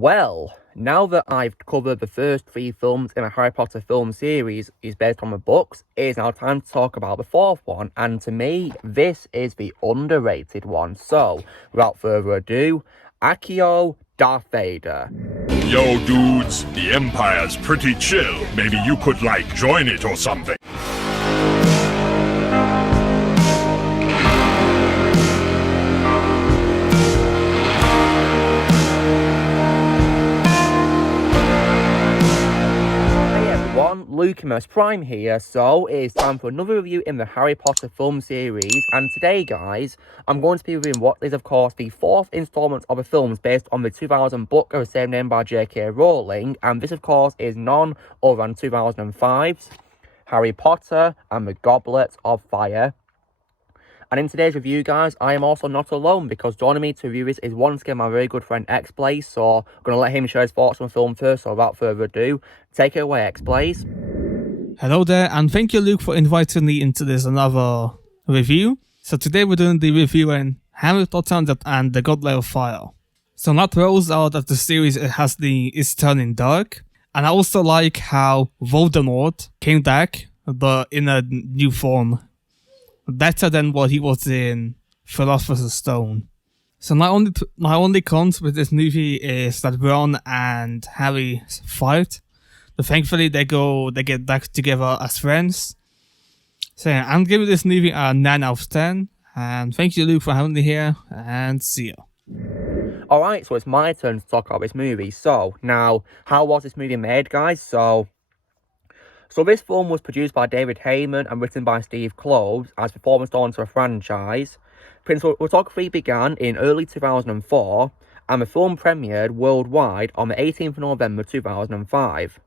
Well, now that I've covered the first 3 films in a Harry Potter film series is based on the books, it is now time to talk about the fourth one, and to me, this is the underrated one. So, without further ado, Accio Darth Vader. Yo, dudes, the Empire's pretty chill. Maybe you could, join it or something. Lucimus Prime here, so it is time for another review in the Harry Potter film series, and today guys, I'm going to be reviewing what is of course the 4th installment of the films based on the 2000 book of the same name by J.K. Rowling, and this of course is none other than 2005's Harry Potter and the Goblet of Fire. And in today's review, guys, I am also not alone, because joining me to review this is once again my very good friend X-Blaze, so I'm going to let him share his thoughts on the film first, so without further ado, take it away, X-Blaze. Hello there, and thank you, Luke, for inviting me into this another review. So today we're doing the review in Harry Potter and the Goblet of Fire. So that rolls out that the series is turning dark, and I also like how Voldemort came back, but in a new form. Better than what he was in Philosopher's Stone. So my only cons with this movie is that Ron and Harry fight, but thankfully they get back together as friends. So yeah, I'm giving this movie a 9 out of 10, and thank you, Luke, for having me here, and see you. Alright, so it's my turn to talk about this movie. So, now, how was this movie made, guys? So this film was produced by David Heyman and written by Steve Kloves as the 4th installment of a franchise. Principal photography began in early 2004, and the film premiered worldwide on the 18th of November 2005.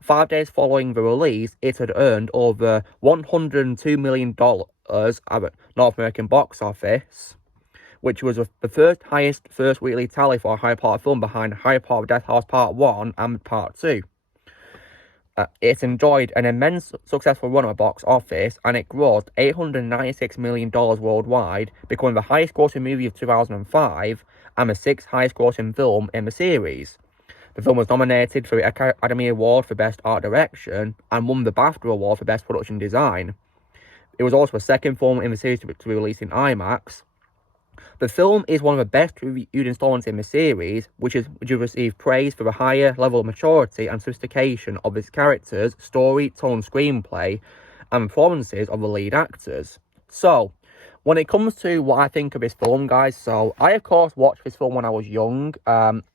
5 days following the release, it had earned over $102 million at the North American box office, which was the highest first weekly tally for a Harry Potter film behind Harry Potter Death House Part 1 and Part 2. It enjoyed an immense successful run at the box office, and it grossed $896 million worldwide, becoming the highest grossing movie of 2005 and the 6th highest grossing film in the series. The film was nominated for the Academy Award for Best Art Direction and won the BAFTA Award for Best Production Design. It was also the second film in the series to be released in IMAX. The film is one of the best reviewed installments in the series, which has received praise for the higher level of maturity and sophistication of its characters, story, tone, screenplay, and performances of the lead actors. So, when it comes to what I think of this film, guys, so I of course watched this film when I was young,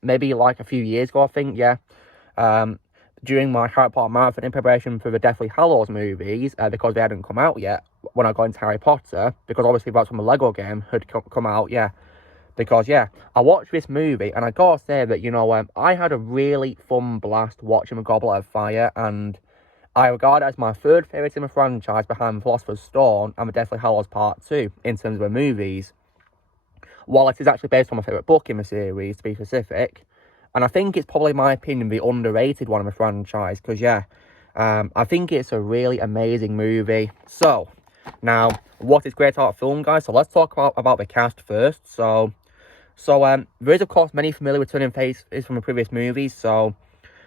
maybe a few years ago, I think, yeah. During my Harry Potter marathon in preparation for the Deathly Hallows movies, because they hadn't come out yet when I got into Harry Potter, because obviously that's when the Lego game had come out, yeah. Because, yeah, I watched this movie, and I gotta say that, I had a really fun blast watching The Goblet of Fire, and I regard it as my 3rd favourite in the franchise behind The Philosopher's Stone and The Deathly Hallows Part 2, in terms of the movies. While it is actually based on my favourite book in the series, to be specific. And I think it's probably, in my opinion, the underrated one of the franchise. Because, yeah, I think it's a really amazing movie. So, now, what is great about the film, guys? So, let's talk about the cast first. So there is, of course, many familiar returning faces from the previous movies. So,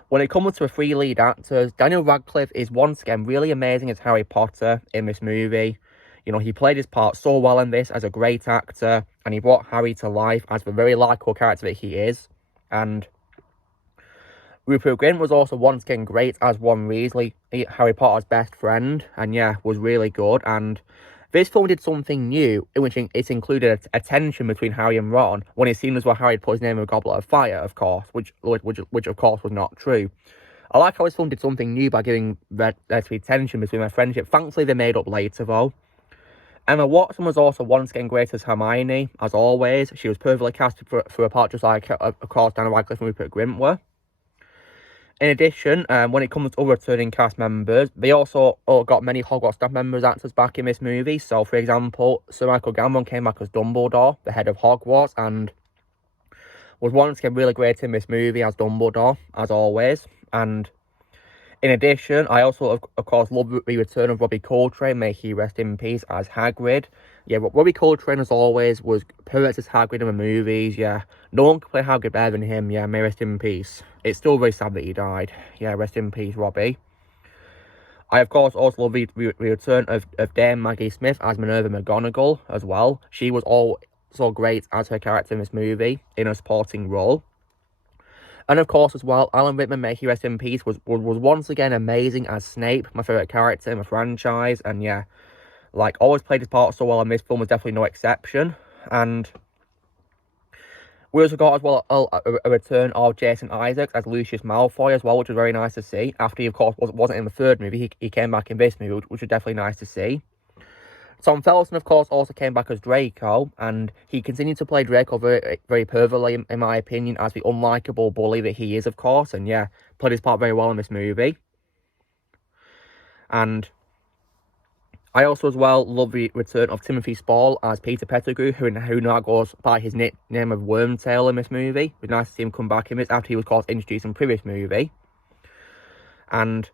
when it comes to the 3 lead actors, Daniel Radcliffe is once again really amazing as Harry Potter in this movie. He played his part so well in this as a great actor. And he brought Harry to life as the very likeable character that he is. And Rupert Grint was also once again great as Ron Weasley, Harry Potter's best friend, and yeah, was really good. And this film did something new, in which it included a tension between Harry and Ron when it seemed as though Harry had put his name in a Goblet of Fire, of course, which of course was not true. I like how this film did something new by giving there to be tension between their friendship. Thankfully, they made up later though. Emma Watson was also once again great as Hermione, as always. She was perfectly casted for a part just like, of course, Daniel Radcliffe and Rupert Grint were. In addition, when it comes to other returning cast members, they also got many Hogwarts staff members actors back in this movie. So, for example, Sir Michael Gambon came back as Dumbledore, the head of Hogwarts, and was once again really great in this movie as Dumbledore, as always. And in addition, I also, of course, love the return of Robbie Coltrane, may he rest in peace, as Hagrid. Yeah, Robbie Coltrane, as always, was perfect as Hagrid in the movies, yeah. No one could play Hagrid better than him, yeah, may rest in peace. It's still very sad that he died. Yeah, rest in peace, Robbie. I, of course, also love the return of Dame Maggie Smith as Minerva McGonagall as well. She was also great as her character in this movie, in a supporting role. And of course, as well, Alan Rickman, may he rest in peace, was once again amazing as Snape, my favourite character in the franchise. And yeah, like, always played his part so well, and this film was definitely no exception. And we also got, as well, a return of Jason Isaacs as Lucius Malfoy as well, which was very nice to see. After he, of course, wasn't in the third movie, he came back in this movie, which was definitely nice to see. Tom Felton, of course, also came back as Draco, and he continued to play Draco very, very perfectly, in my opinion, as the unlikable bully that he is, of course. And yeah, played his part very well in this movie. And I also, as well, love the return of Timothy Spall as Peter Pettigrew, who now goes by his nickname of Wormtail in this movie. It was nice to see him come back in this after he was, of course, introduced in the previous movie. And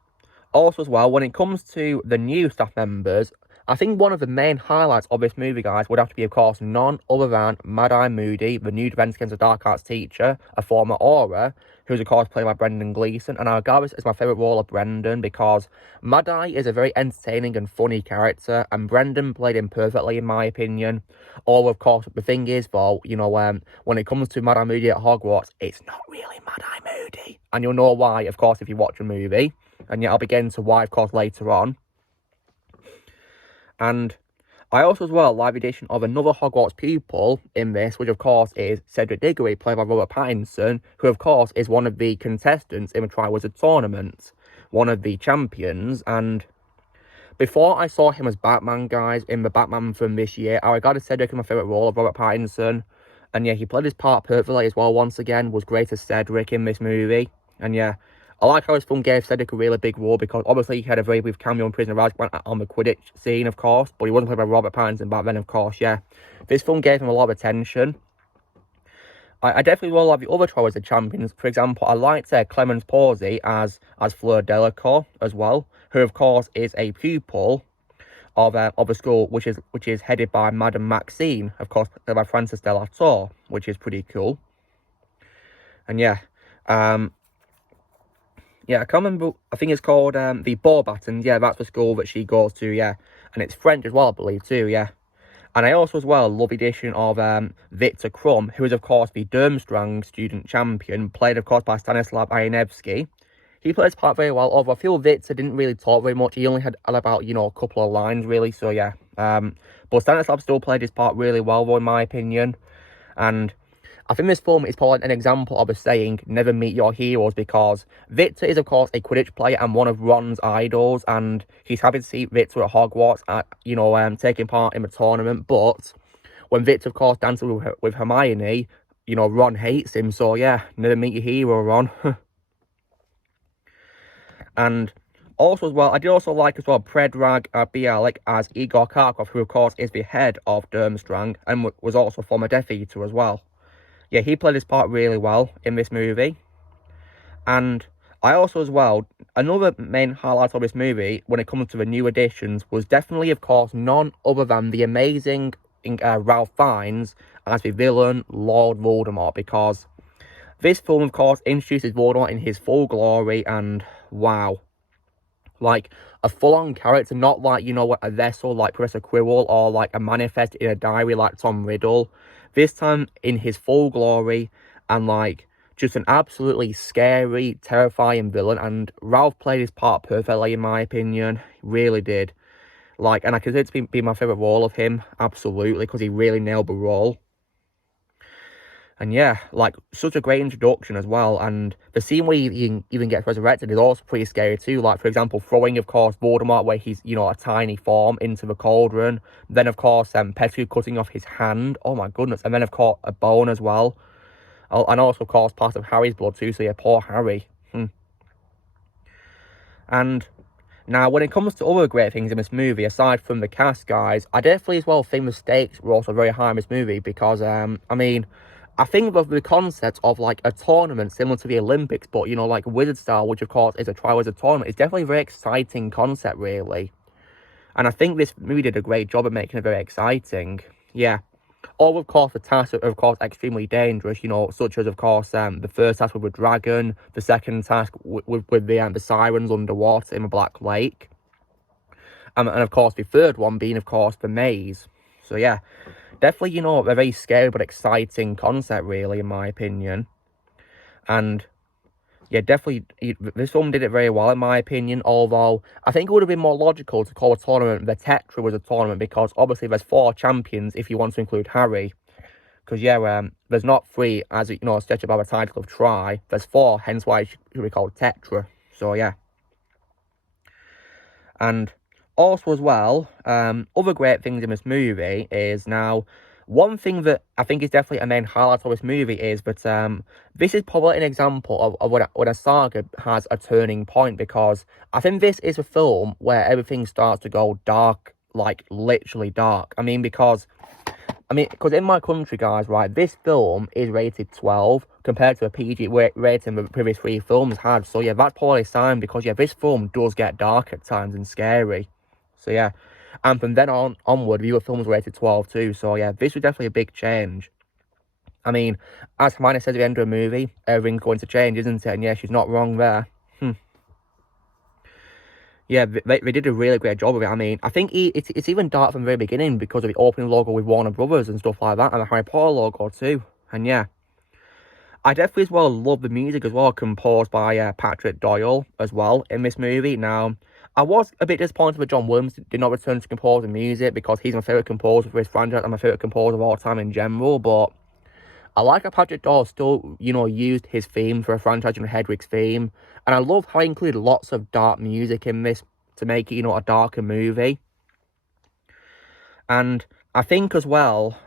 also, as well, when it comes to the new staff members, I think one of the main highlights of this movie, guys, would have to be, of course, none other than Mad-Eye Moody, the new Defense Against the Dark Arts teacher, a former Auror, who's, of course, played by Brendan Gleeson. And I regard this as my favourite role of Brendan, because Mad-Eye is a very entertaining and funny character, and Brendan played him perfectly, in my opinion. Although, of course, the thing is, though, you know, when it comes to Mad-Eye Moody at Hogwarts, it's not really Mad-Eye Moody. And you'll know why, of course, if you watch the movie. And yeah, I'll begin to why, of course, later on. And I also, as well, like the addition of another Hogwarts pupil in this, which, of course, is Cedric Diggory, played by Robert Pattinson, who, of course, is one of the contestants in the Triwizard Tournament, one of the champions. And before I saw him as Batman, guys, in the Batman film this year, I regarded Cedric as my favourite role of Robert Pattinson. And yeah, he played his part perfectly as well, once again, was great as Cedric in this movie. And yeah, I like how this film gave Cedric a really big role, because obviously he had a very brief cameo in Prisoner of Azkaban on the Quidditch scene, of course, but he wasn't played by Robert Pattinson back then, of course, yeah. This film gave him a lot of attention. I definitely will like the other Triwizard champions. For example, I liked Clemens Pawsey as Fleur Delacour as well, who, of course, is a pupil of a school which is headed by Madame Maxine, of course, played by Frances de la Tour, which is pretty cool. And yeah, yeah, I can't remember, I think it's called the Beauxbatons. Yeah, that's the school that she goes to, yeah. And it's French as well, I believe, too, yeah. And I also, as well, love the addition of Victor Krum, who is, of course, the Durmstrang student champion, played, of course, by Stanislav Ianevsky. He played his part very well, although I feel Victor didn't really talk very much. He only had about, you know, a couple of lines, really, so yeah. But Stanislav still played his part really well, though, in my opinion. And I think this film is probably an example of a saying, never meet your heroes, because Victor is, of course, a Quidditch player and one of Ron's idols, and he's happy to see Victor at Hogwarts, you know, taking part in the tournament. But when Victor, of course, dances with Hermione, you know, Ron hates him, so yeah, never meet your hero, Ron. And also, as well, I did also like, as well, Predrag Bialik as Igor Karkov, who, of course, is the head of Durmstrang, and was also a former Death Eater as well. Yeah, he played his part really well in this movie. And I also, as well, another main highlight of this movie, when it comes to the new additions, was definitely, of course, none other than the amazing Ralph Fiennes as the villain, Lord Voldemort, because this film, of course, introduces Voldemort in his full glory, and wow. Like, a full-on character, not like, you know, a vessel like Professor Quirrell, or like a manifest in a diary like Tom Riddle. This time in his full glory, and like just an absolutely scary, terrifying villain. And Ralph played his part perfectly, in my opinion. He really did. Like, and I consider it to be my favourite role of him, absolutely, because he really nailed the role. And yeah, like, such a great introduction as well. And the scene where he even gets resurrected is also pretty scary too. Like, for example, throwing, of course, Voldemort, where he's, you know, a tiny form, into the cauldron. Then, of course, Pettigrew cutting off his hand. Oh my goodness. And then, of course, a bone as well. And also, of course, part of Harry's blood too. So yeah, poor Harry. And now, when it comes to other great things in this movie, aside from the cast, guys, I definitely, as well, think the stakes were also very high in this movie. Because, I mean, I think of the concept of, like, a tournament similar to the Olympics, but, you know, like, Wizard style, which, of course, is a Triwizard tournament, is definitely a very exciting concept, really. And I think this movie did a great job of making it very exciting. Yeah. All, of course, the tasks are, of course, extremely dangerous, you know, such as, of course, the first task with the dragon, the second task with the sirens underwater in the Black Lake, and, of course, the third one being, of course, the maze. So, yeah, definitely, you know, a very scary but exciting concept, really, in my opinion. And yeah, definitely, this film did it very well, in my opinion, although I think it would have been more logical to call a tournament the Tetra was a tournament, because obviously there's 4 champions if you want to include Harry. Because, yeah, there's not 3, as, you know, stretched by the title of Try. There's 4, hence why it should be called Tetra. So, yeah. And also, as well, other great things in this movie is now, one thing that I think is definitely a main highlight of this movie is that this is probably an example of when a saga has a turning point, because I think this is a film where everything starts to go dark, like literally dark. I mean, because in my country, guys, right, this film is rated 12 compared to a PG rating the previous 3 films had. So, yeah, that's probably a sign, because, yeah, this film does get dark at times and scary. So, yeah. And from then onward, the other films were rated 12 too. So, yeah, this was definitely a big change. I mean, as Hermione says at the end of the movie, everything's going to change, isn't it? And, yeah, she's not wrong there. Yeah, they did a really great job of it. I mean, I think it's even dark from the very beginning because of the opening logo with Warner Brothers and stuff like that, and the Harry Potter logo too. And yeah, I definitely as well love the music as well, composed by Patrick Doyle as well in this movie. Now, I was a bit disappointed that John Williams did not return to compose the music, because he's my favourite composer for his franchise and my favourite composer of all time in general, but I like how Patrick Doyle still, you know, used his theme for a franchise, you know, Hedwig's theme. And I love how he included lots of dark music in this to make it, you know, a darker movie. And I think as well,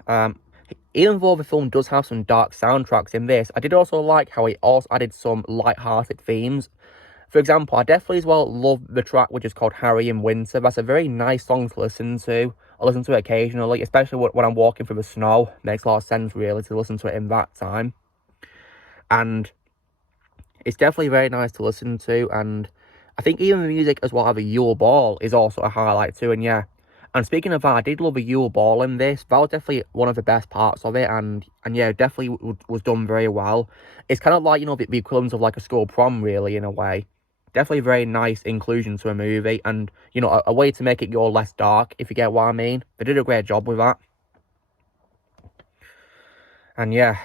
even though the film does have some dark soundtracks in this, I did also like how he also added some light-hearted themes. For example, I definitely as well love the track which is called Harry in Winter. That's a very nice song to listen to. I listen to it occasionally, especially when I'm walking through the snow. It makes a lot of sense, really, to listen to it in that time. And it's definitely very nice to listen to. And I think even the music as well as a Yule Ball is also a highlight too. And yeah, and speaking of that, I did love a Yule Ball in this. That was definitely one of the best parts of it. And yeah, definitely was done very well. It's kind of like, you know, the equivalent of like a school prom, really, in a way. Definitely a very nice inclusion to a movie, and, you know, a way to make it go less dark, if you get what I mean. They did a great job with that. And yeah,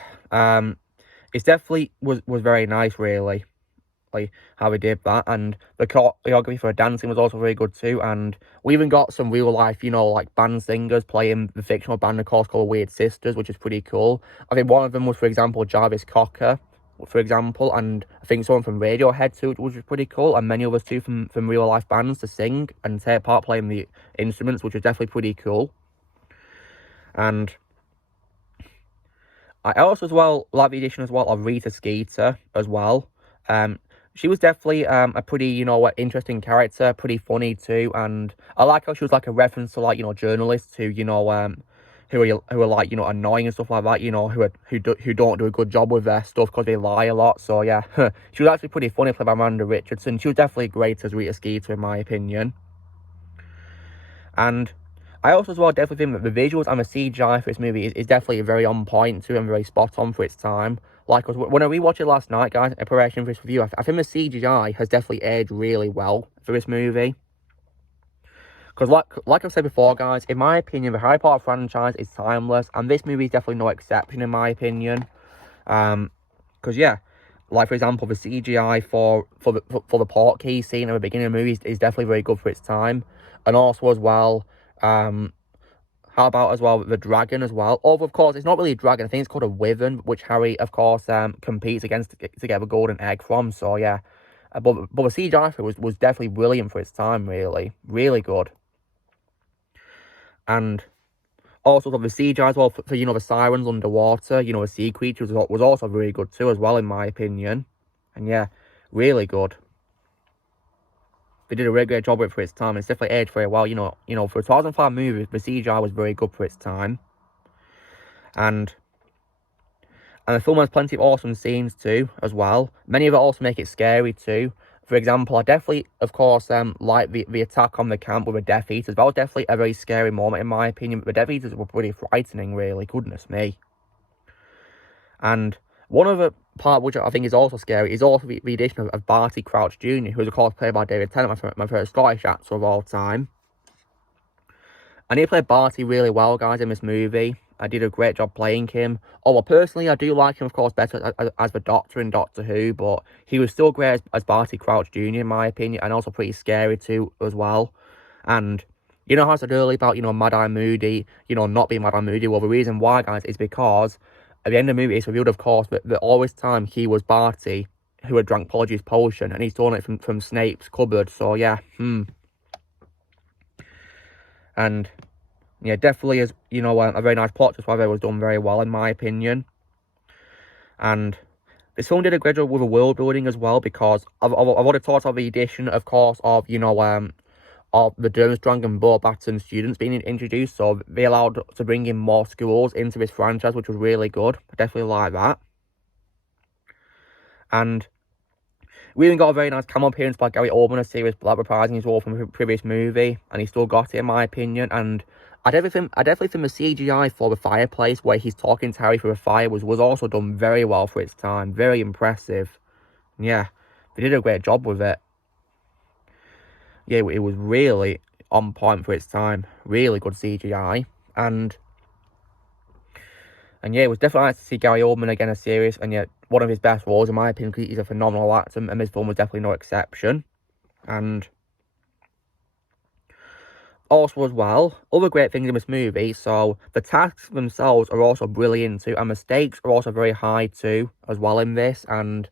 it's definitely was very nice, really, like how we did that. And the choreography for dancing was also very good too. And we even got some real life, you know, like band singers playing the fictional band, of course, called Weird Sisters, which is pretty cool. I think one of them was, for example, Jarvis Cocker, for example, and I think someone from Radiohead too, which was pretty cool, and many others too from real life bands to sing and take part playing the instruments, which was definitely pretty cool. And I also as well like the addition as well of Rita Skeeter as well. She was definitely a pretty, you know, interesting character, pretty funny too, and I like how she was like a reference to, like, you know, journalists who, you know, who are like, you know, annoying and stuff like that, you know, who don't do a good job with their stuff because they lie a lot. So yeah, she was actually pretty funny, played by Amanda Richardson. She was definitely great as Rita Skeeter, in my opinion. And I also as well definitely think that the visuals and the CGI for this movie is definitely very on point too, and very spot on for its time. Like, when I rewatched it last night, guys, in preparation for this review, I think the CGI has definitely aged really well for this movie. Because, like I've said before, guys, in my opinion, the Harry Potter franchise is timeless, and this movie is definitely no exception, in my opinion. Because, yeah, like, for example, the CGI for the portkey scene at the beginning of the movie is definitely very good for its time. And also, as well, how about as well the dragon as well? Although, of course, it's not really a dragon. I think it's called a wyvern, which Harry, of course, competes against to get the golden egg from. So, yeah. But the CGI for it was definitely brilliant for its time, really. Really good. And also the CGI as well for, you know, the sirens underwater, you know, the sea creatures was also very good too as well, in my opinion. And yeah, really good. They did a really great job with it for its time. It's definitely aged very well, you know, for a 2005 movie, the CGI was very good for its time. And the film has plenty of awesome scenes too, as well. Many of it also make it scary too. For example, I definitely, of course, like the attack on the camp with the Death Eaters. That was definitely a very scary moment, in my opinion. But the Death Eaters were pretty frightening, really. Goodness me. And one other part which I think is also scary is also the addition of Barty Crouch Jr., who was, of course, played by David Tennant, my favourite Scottish actor of all time. And he played Barty really well, guys, in this movie. I did a great job playing him. Although, personally, I do like him, of course, better as the Doctor in Doctor Who, but he was still great as Barty Crouch Jr., in my opinion, and also pretty scary, too, as well. And, you know how I said earlier about, you know, Mad-Eye Moody, you know, not being Mad-Eye Moody? Well, the reason why, guys, is because at the end of the movie, it's revealed, of course, that all this time he was Barty, who had drank Polyjuice Potion, and he's stolen it from Snape's cupboard, so, yeah, And yeah, definitely is, you know, a very nice plot, just why it was done very well, in my opinion. And this film did a great job with the world building as well, because I've already talked about the addition, of course, of, you know, of the Durmstrang and Beauxbaton students being introduced, so they allowed to bring in more schools into this franchise, which was really good. I definitely like that. And we even got a very nice cameo appearance by Gary Oldman, a serious black reprising his role from the previous movie, and he still got it, in my opinion. And I definitely think the CGI for the fireplace, where he's talking to Harry through a fire, was also done very well for its time. Very impressive. Yeah, they did a great job with it. Yeah, it was really on point for its time. Really good CGI. And yeah, it was definitely nice to see Gary Oldman again as serious, and yet one of his best roles, in my opinion, because he's a phenomenal actor, and this film was definitely no exception. And also, as well, other great things in this movie, so the tasks themselves are also brilliant too, and the stakes are also very high too, as well, in this. And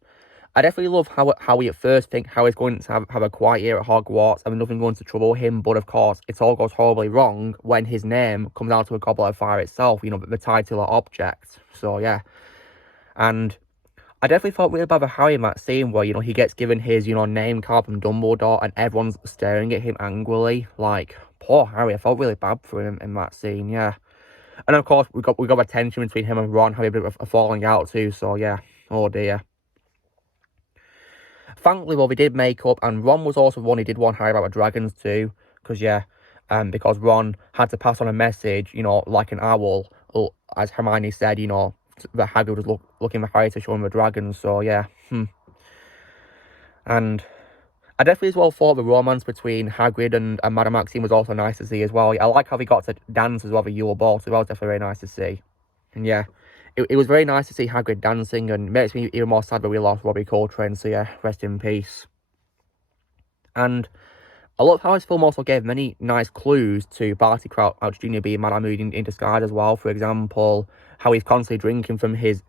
I definitely love how we at first think Harry's going to have a quiet year at Hogwarts, and nothing going to trouble him, but of course, it all goes horribly wrong when his name comes out to a Goblet of Fire itself, you know, the titular object. So, yeah. And I definitely felt really bad for Harry in that scene where, you know, he gets given his, you know, name card from Dumbledore, and everyone's staring at him angrily. Like, poor Harry, I felt really bad for him in that scene, yeah. And of course, we got a tension between him and Ron, having a bit of a falling out too, so yeah. Oh dear. Thankfully, well, they did make up, and Ron was also one who did warn Harry about the dragons too, because, yeah, because Ron had to pass on a message, you know, like an owl, as Hermione said, you know, that Hagrid was looking for Harry to show him the dragons, so, yeah, And I definitely as well thought the romance between Hagrid and Madame Maxime was also nice to see as well. I like how they got to dance as well, the Yule Ball, so that was definitely very nice to see. And yeah, it was very nice to see Hagrid dancing, and makes me even more sad that we lost Robbie Coltrane, so yeah, rest in peace. And I love how this film also gave many nice clues to Barty Crouch Jr. being Mad-Eye Moody in disguise as well. For example, how he's constantly drinking from his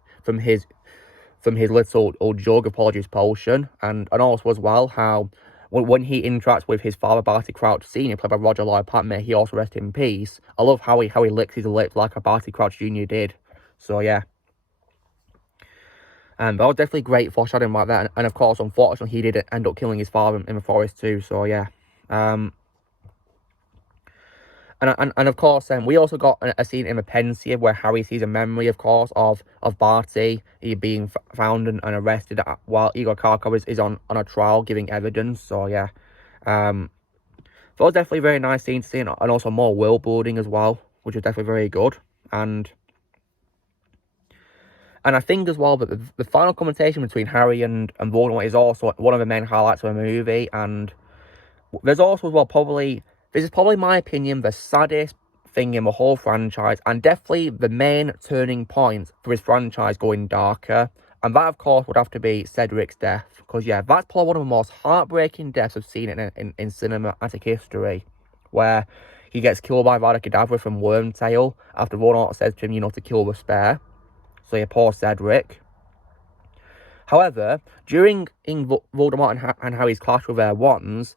little old jug of Polyjuice Potion, and also as well how when he interacts with his father, Barty Crouch Sr., played by Roger Lloyd Patt, may he also rest in peace. I love how he licks his lips like a Barty Crouch Jr. did. So yeah. But that was definitely great foreshadowing like that, and of course, unfortunately, he did end up killing his father in the forest too. So yeah. And of course, we also got a scene in the Pensieve where Harry sees a memory, of course, of Barty being found and arrested while Igor Karkov is on a trial giving evidence. So yeah, that was definitely a very nice scene to see, and also more world building as well, which was definitely very good. And I think as well that the final confrontation between Harry and Voldemort is also one of the main highlights of the movie. And there's also as well this is probably my opinion the saddest thing in the whole franchise, and definitely the main turning point for his franchise going darker. And that, of course, would have to be Cedric's death, because yeah, that's probably one of the most heartbreaking deaths I've seen in cinematic history, where he gets killed by Vada Kedavra from Wormtail after Voldemort says to him, you know, to kill the spare. So yeah, poor Cedric. However, during Voldemort and Harry's clash with their wands,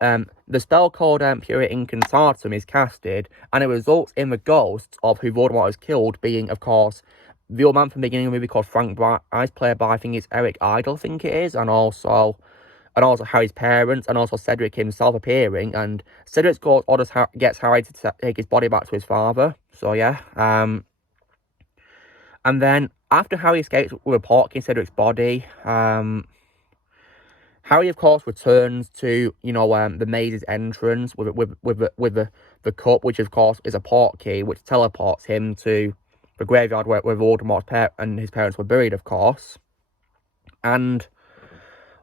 the spell called Pura Incantatum is casted, and it results in the ghosts of who Voldemort has killed being, of course, the old man from the beginning of the movie called Frank Bryce, played by, I think it's Eric Idle, I think it is, and also Harry's parents, and also Cedric himself appearing, and Cedric's ghost gets Harry to take his body back to his father. So yeah, and then, after Harry escapes with a portkey in Cedric's body, Harry, of course, returns to, the maze's entrance with the cup, which, of course, is a portkey, which teleports him to the graveyard where Voldemort's and his parents were buried, of course. And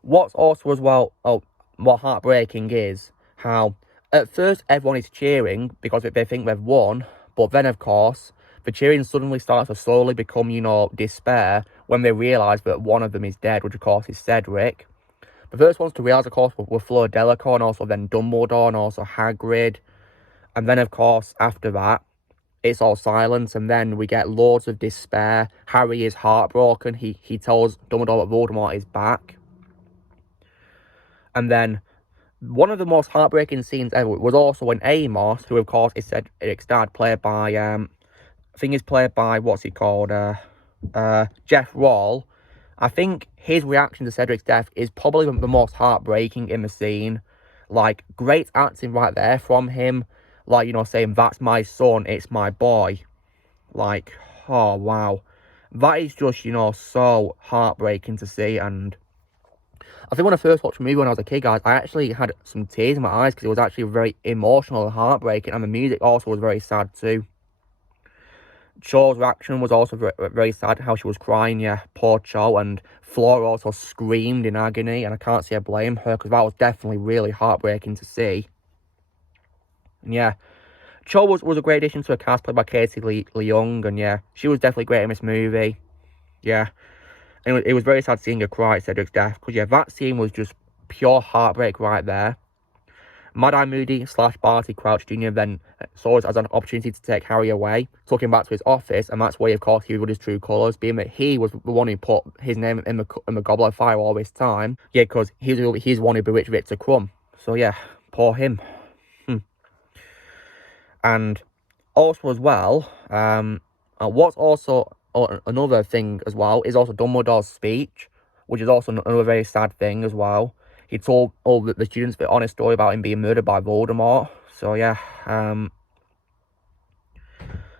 what's also as well, what heartbreaking is how at first everyone is cheering because they think they've won, but then, of course, the cheering suddenly starts to slowly become, despair when they realise that one of them is dead, which, of course, is Cedric. The first ones to realise, of course, were Fleur Delacour and also then Dumbledore and also Hagrid. And then, of course, after that, it's all silence, and then we get loads of despair. Harry is heartbroken. He tells Dumbledore that Voldemort is back. And then one of the most heartbreaking scenes ever was also when Amos, who of course is Cedric's dad, played by I think he's played by what's he called, Jeff Wall. I think his reaction to Cedric's death is probably the most heartbreaking in the scene. Like, great acting right there from him. Like, saying, that's my son, it's my boy. Like, oh, wow. That is just, so heartbreaking to see. And I think when I first watched the movie when I was a kid, guys, I actually had some tears in my eyes because it was actually very emotional and heartbreaking. And the music also was very sad too. Cho's reaction was also very, very sad, how she was crying, yeah, poor Cho, and Flora also screamed in agony, and I can't say I blame her, because that was definitely really heartbreaking to see. And yeah, Cho was a great addition to the cast, played by Katie Leung, and yeah, she was definitely great in this movie, yeah. And it was very sad seeing her cry at Cedric's death, because yeah, that scene was just pure heartbreak right there. Mad-Eye Moody / Barty Crouch Jr. then saw it as an opportunity to take Harry away, took him back to his office, and that's where, of course, he revealed his true colours, being that he was the one who put his name in the Goblet of Fire all this time. Yeah, because he's the one who bewitched Victor Crumb. So yeah, poor him. And also as well, what's also another thing as well is also Dumbledore's speech, which is also another very sad thing as well. He told all the students the honest story about him being murdered by Voldemort. So yeah. Then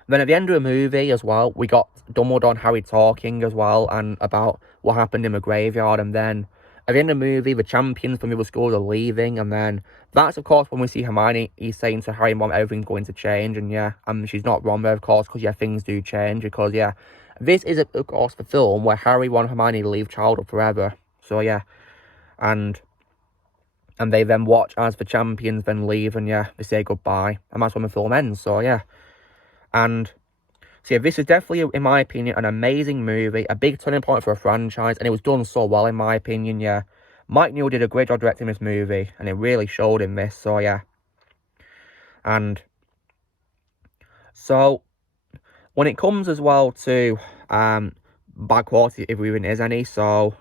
at the end of the movie as well, we got Dumbledore and Harry talking as well, and about what happened in the graveyard. And then at the end of the movie, the champions from the other schools are leaving. And then that's, of course, when we see Hermione, he's saying to Harry and Mom, everything's going to change. And yeah, she's not wrong there, of course, because yeah, things do change. Because yeah, this is, of course, the film where Harry wants Hermione to leave childhood forever. So yeah, and they then watch as the champions then leave, and yeah, they say goodbye, and that's when the film ends. So yeah, and so yeah, this is definitely, in my opinion, an amazing movie, a big turning point for a franchise, and it was done so well, in my opinion. Yeah, Mike Newell did a great job directing this movie, and it really showed in this. So yeah, and so when it comes as well to bad quality, if there even is any, so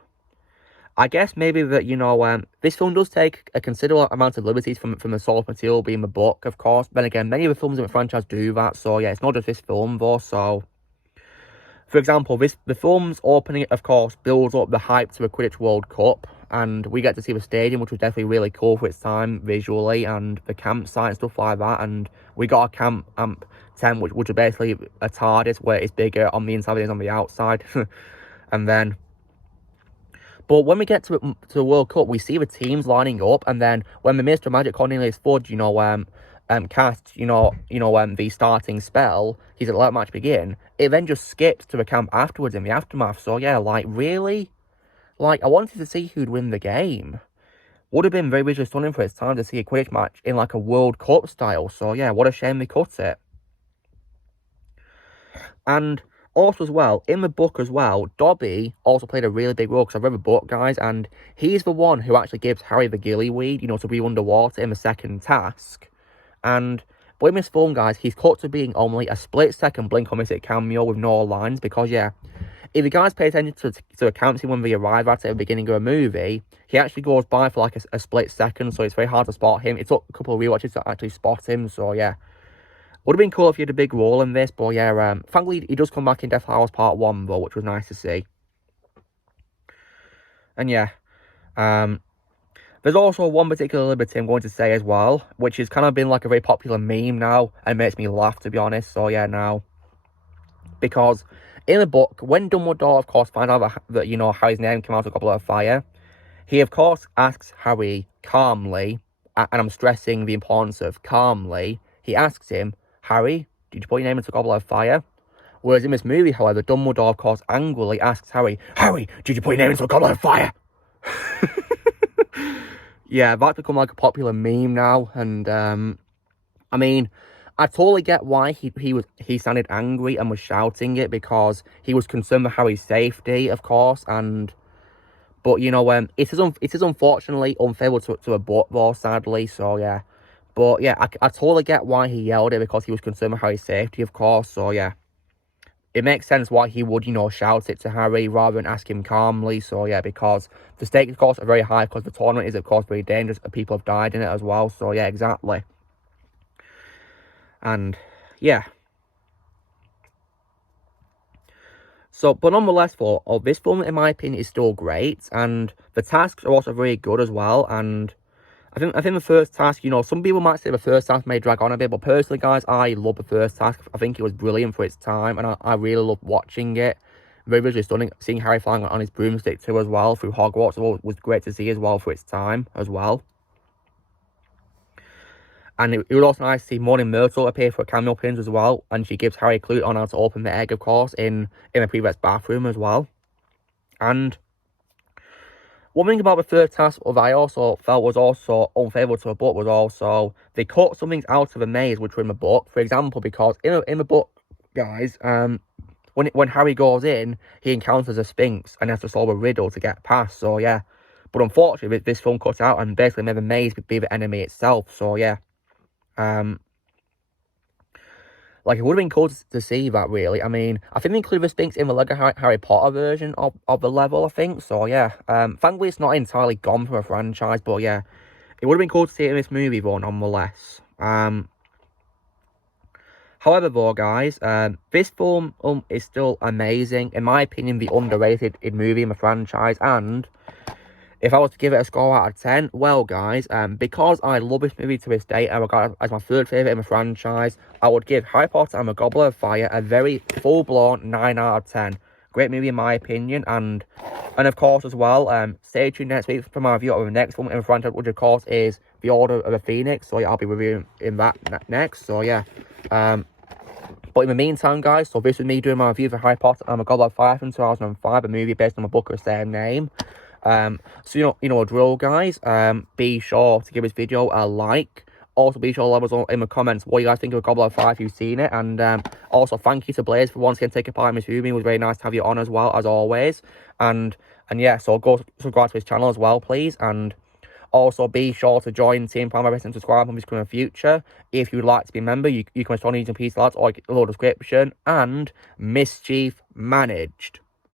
I guess maybe that, this film does take a considerable amount of liberties from the source material being the book, of course. Then again, many of the films in the franchise do that, so yeah, it's not just this film though. So, for example, the film's opening, of course, builds up the hype to the Quidditch World Cup, and we get to see the stadium, which was definitely really cool for its time visually, and the campsite and stuff like that. And we got a camp tent, which is basically a TARDIS, where it's bigger on the inside than it is on the outside. And then, but when we get to the World Cup, we see the teams lining up, and then when the Minister of Magic, Cornelius Fudge, casts, the starting spell, he's at let match begin, it then just skips to the camp afterwards in the aftermath. So yeah, like, really? Like, I wanted to see who'd win the game. Would have been very visually stunning for its time to see a Quidditch match in like a World Cup style. So yeah, what a shame they cut it. And also as well, in the book as well, Dobby also played a really big role, because I've read the book, guys, and he's the one who actually gives Harry the gillyweed, to be underwater in the second task. But in this film, guys, he's cut to being only a split-second Blink-O-Mystic cameo with no lines, because, yeah, if you guys pay attention to the camp scene when they arrive at the beginning of a movie, he actually goes by for like a split second, so it's very hard to spot him. It took a couple of rewatches to actually spot him, so yeah. Would have been cool if he had a big role in this, but yeah, thankfully he does come back in Death Hours Part 1, though, which was nice to see. And yeah, there's also one particular liberty I'm going to say as well, which has kind of been like a very popular meme now, and makes me laugh, to be honest. So yeah, now, because in the book, when Dumbledore, of course, finds out that Harry's name came out of Goblet of Fire, He, of course, asks Harry calmly, and I'm stressing the importance of calmly, he asks him, Harry, did you put your name into a goblet of fire? Whereas in this movie, however, Dumbledore, of course, angrily asks Harry, Harry, did you put your name into a goblet of fire? Yeah, that's become like a popular meme now, and I mean, I totally get why he sounded angry and was shouting it, because he was concerned with Harry's safety, of course, but you know, it is unfortunately unfavourable to a book though, sadly, so yeah. But yeah, I totally get why he yelled it, because he was concerned with Harry's safety, of course, so yeah. It makes sense why he would, you know, shout it to Harry rather than ask him calmly. So, yeah, because the stakes, of course, are very high, because the tournament is, of course, very dangerous and people have died in it as well. So, yeah, exactly. And, yeah. So, but nonetheless, this film, in my opinion, is still great. And the tasks are also very good as well. And I think the first task, you know, some people might say the first task may drag on a bit, but personally, guys, I love the first task. I think it was brilliant for its time, and I really loved watching it. Very visually stunning. Seeing Harry flying on his broomstick too as well through Hogwarts was great to see as well for its time as well. And it was also nice to see Morning Myrtle appear for a cameo appearance as well, and she gives Harry a clue on how to open the egg, of course, in the Privet's bathroom as well. And one thing about the third task that I also felt was also unfavourable to the book was also they cut some things out of the maze which were in the book. For example, because in the book, guys, when Harry goes in, he encounters a Sphinx and has to solve a riddle to get past. So yeah, but unfortunately, this film cut out and basically made the maze be the enemy itself. So yeah, like, it would have been cool to see that, really. I mean, I think they include the Sphinx in the Lego Harry Potter version of the level, I think. So, yeah. Thankfully, it's not entirely gone from a franchise, but, yeah. It would have been cool to see it in this movie, though, nonetheless. However, though, guys, this film is still amazing. In my opinion, the underrated movie in the franchise, and if I was to give it a score out of 10, well, guys, because I love this movie to this day and regard it as my third favourite in the franchise, I would give Harry Potter and the Goblet of Fire a very full-blown 9 out of 10. Great movie in my opinion, and of course as well, stay tuned next week for my review of the next film in the franchise, which of course is The Order of the Phoenix. So yeah, I'll be reviewing in that next. So yeah, but in the meantime, guys, so this is me doing my review for Harry Potter and the Goblet of Fire from 2005, a movie based on a book of the same name. So you know a drill, guys. Be sure to give this video a like. Also, be sure to let us know in the comments what you guys think of Goblet of Fire if you've seen it. And also, thank you to Blaze for once again taking part in this review. It was very nice to have you on as well, as always. And yeah, so go subscribe to his channel as well, please. And also, be sure to join Team Prime and subscribe on this coming future. If you'd like to be a member, you can join using PC Lads or below description. And Mischief Managed.